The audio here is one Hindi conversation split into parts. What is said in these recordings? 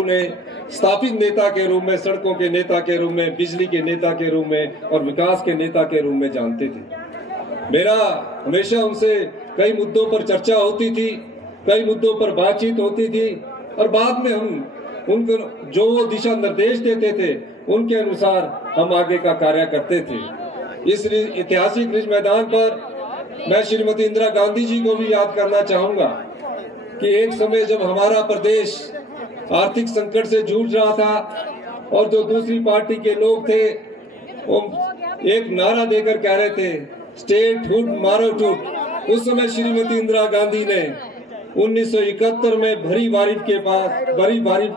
उन्हें स्थापित नेता के रूप में, सड़कों के नेता के रूप में, बिजली के नेता के रूप में और विकास के नेता के रूप में जानते थे। मेरा हमेशा उनसे कई मुद्दों पर चर्चा होती थी, कई मुद्दों पर बातचीत होती थी और बाद में हम उनको जो वो दिशा निर्देश देते थे उनके अनुसार हम आगे का कार्य करते थे। इस ऐतिहासिक रिज मैदान पर मैं श्रीमती इंदिरा गांधी जी को भी याद करना चाहूंगा कि एक समय जब हमारा प्रदेश आर्थिक संकट से जूझ रहा था और जो दूसरी पार्टी के लोग थे वो एक नारा देकर कह रहे थे स्टेट हुड मारो टूट। उस समय श्रीमती इंदिरा गांधी ने 1971 में भरी बारिश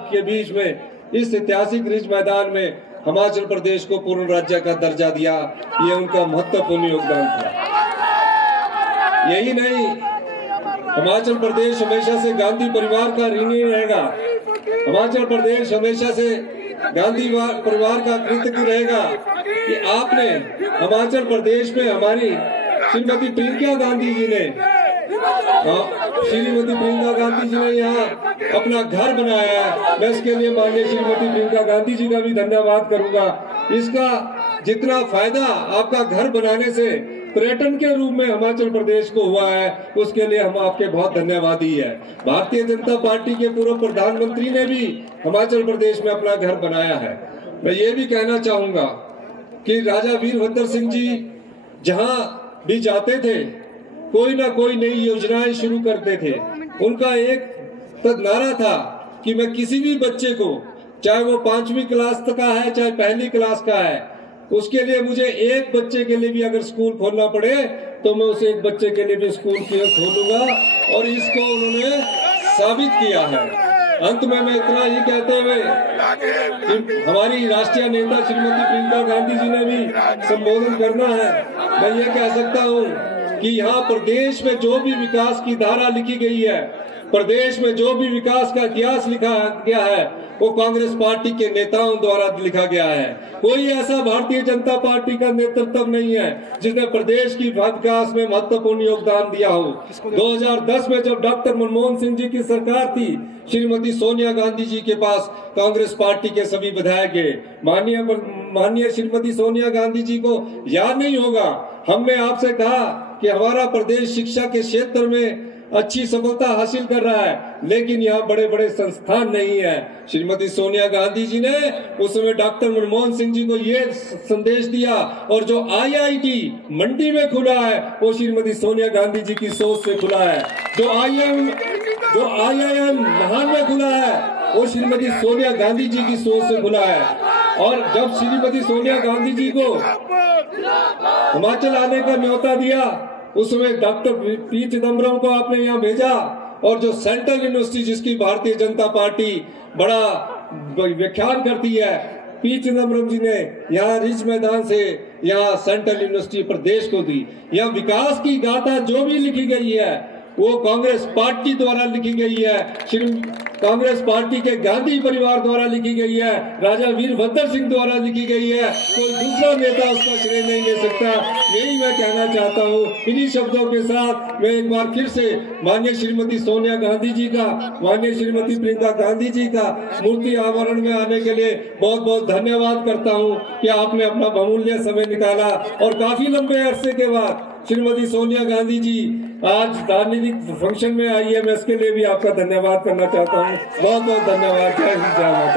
के बीच में इस ऐतिहासिक रिज मैदान में हिमाचल प्रदेश को पूर्ण राज्य का दर्जा दिया। ये उनका महत्वपूर्ण योगदान था। यही नहीं, हिमाचल प्रदेश हमेशा से गांधी परिवार का ऋणी रहेगा। हिमाचल प्रदेश हमेशा से गांधी परिवार का कृतज्ञ रहेगा कि आपने हिमाचल प्रदेश में हमारी श्रीमती प्रियंका गांधी जी ने यहाँ अपना घर बनाया है। मैं इसके लिए माननीय श्रीमती प्रियंका गांधी जी का भी धन्यवाद करूंगा। इसका जितना फायदा आपका घर बनाने से पर्यटन के रूप में हिमाचल प्रदेश को हुआ है उसके लिए हम आपके बहुत धन्यवादी है। भारतीय जनता पार्टी के पूर्व प्रधानमंत्री ने भी हिमाचल प्रदेश में अपना घर बनाया है। मैं ये भी कहना चाहूंगा कि राजा वीरभद्र सिंह जी जहां भी जाते थे कोई ना कोई नई योजनाएं शुरू करते थे। उनका एक नारा था कि मैं किसी भी बच्चे को, चाहे वो 5वीं क्लास तक का है चाहे पहली क्लास का है, उसके लिए मुझे एक बच्चे के लिए भी अगर स्कूल खोलना पड़े तो मैं उसे एक बच्चे के लिए भी स्कूल खोलूंगा और इसको उन्होंने साबित किया है। अंत में मैं इतना ही कहते हुए हमारी राष्ट्रीय नेता श्रीमती प्रियंका गांधी जी ने भी संबोधन करना है। मैं ये कह सकता हूँ कि यहाँ प्रदेश में जो भी विकास की धारा लिखी गई है, प्रदेश में जो भी विकास का इतिहास लिखा गया है वो कांग्रेस पार्टी के नेताओं द्वारा लिखा गया है। कोई ऐसा भारतीय जनता पार्टी का नेतृत्व नहीं है जिसने प्रदेश की विकास में महत्वपूर्ण योगदान दिया हो। 2010 में जब डॉक्टर मनमोहन सिंह जी की सरकार थी, श्रीमती सोनिया गांधी जी के पास कांग्रेस पार्टी के सभी विधायक गए। माननीय श्रीमती सोनिया गांधी जी को याद नहीं होगा, हमने आपसे कहा कि हमारा प्रदेश शिक्षा के क्षेत्र में अच्छी सफलता हासिल कर रहा है लेकिन यहाँ बड़े बड़े संस्थान नहीं है। श्रीमती सोनिया गांधी जी ने उस समय डॉक्टर मनमोहन सिंह जी को ये संदेश दिया और जो IIT मंडी में खुला है वो श्रीमती सोनिया गांधी जी की सोच से खुला है। जो IIM नाहन में खुला है वो श्रीमती सोनिया गांधी जी की सोच से खुला है। और जब श्रीमती सोनिया गांधी जी को हिमाचल आने का न्योता दिया उस समय डॉक्टर पी चिदम्बरम को आपने यहाँ भेजा और जो सेंट्रल यूनिवर्सिटी जिसकी भारतीय जनता पार्टी बड़ा व्याख्यान करती है, पी चिदम्बरम जी ने यहाँ रिज मैदान से यहाँ सेंट्रल यूनिवर्सिटी प्रदेश को दी। यहाँ विकास की गाथा जो भी लिखी गई है वो कांग्रेस पार्टी द्वारा लिखी गई है, कांग्रेस पार्टी के गांधी परिवार द्वारा लिखी गई है, राजा वीरभद्र सिंह द्वारा लिखी गई है। कोई दूसरा नेता उसका श्रेय नहीं ले सकता। यही मैं कहना चाहता हूँ। इन्हीं शब्दों के साथ मैं एक बार फिर से माननीय श्रीमती सोनिया गांधी जी का, माननीय श्रीमती प्रियंका गांधी जी का मूर्ति आवरण में आने के लिए बहुत बहुत धन्यवाद करता हूँ कि आपने अपना बहुमूल्य समय निकाला और काफी लंबे अरसे के बाद श्रीमती सोनिया गांधी जी आज राजनीतिक फंक्शन में आई है। मैं इसके लिए भी आपका धन्यवाद करना चाहता हूँ। बहुत बहुत धन्यवाद। जय हिंद, जय भारत।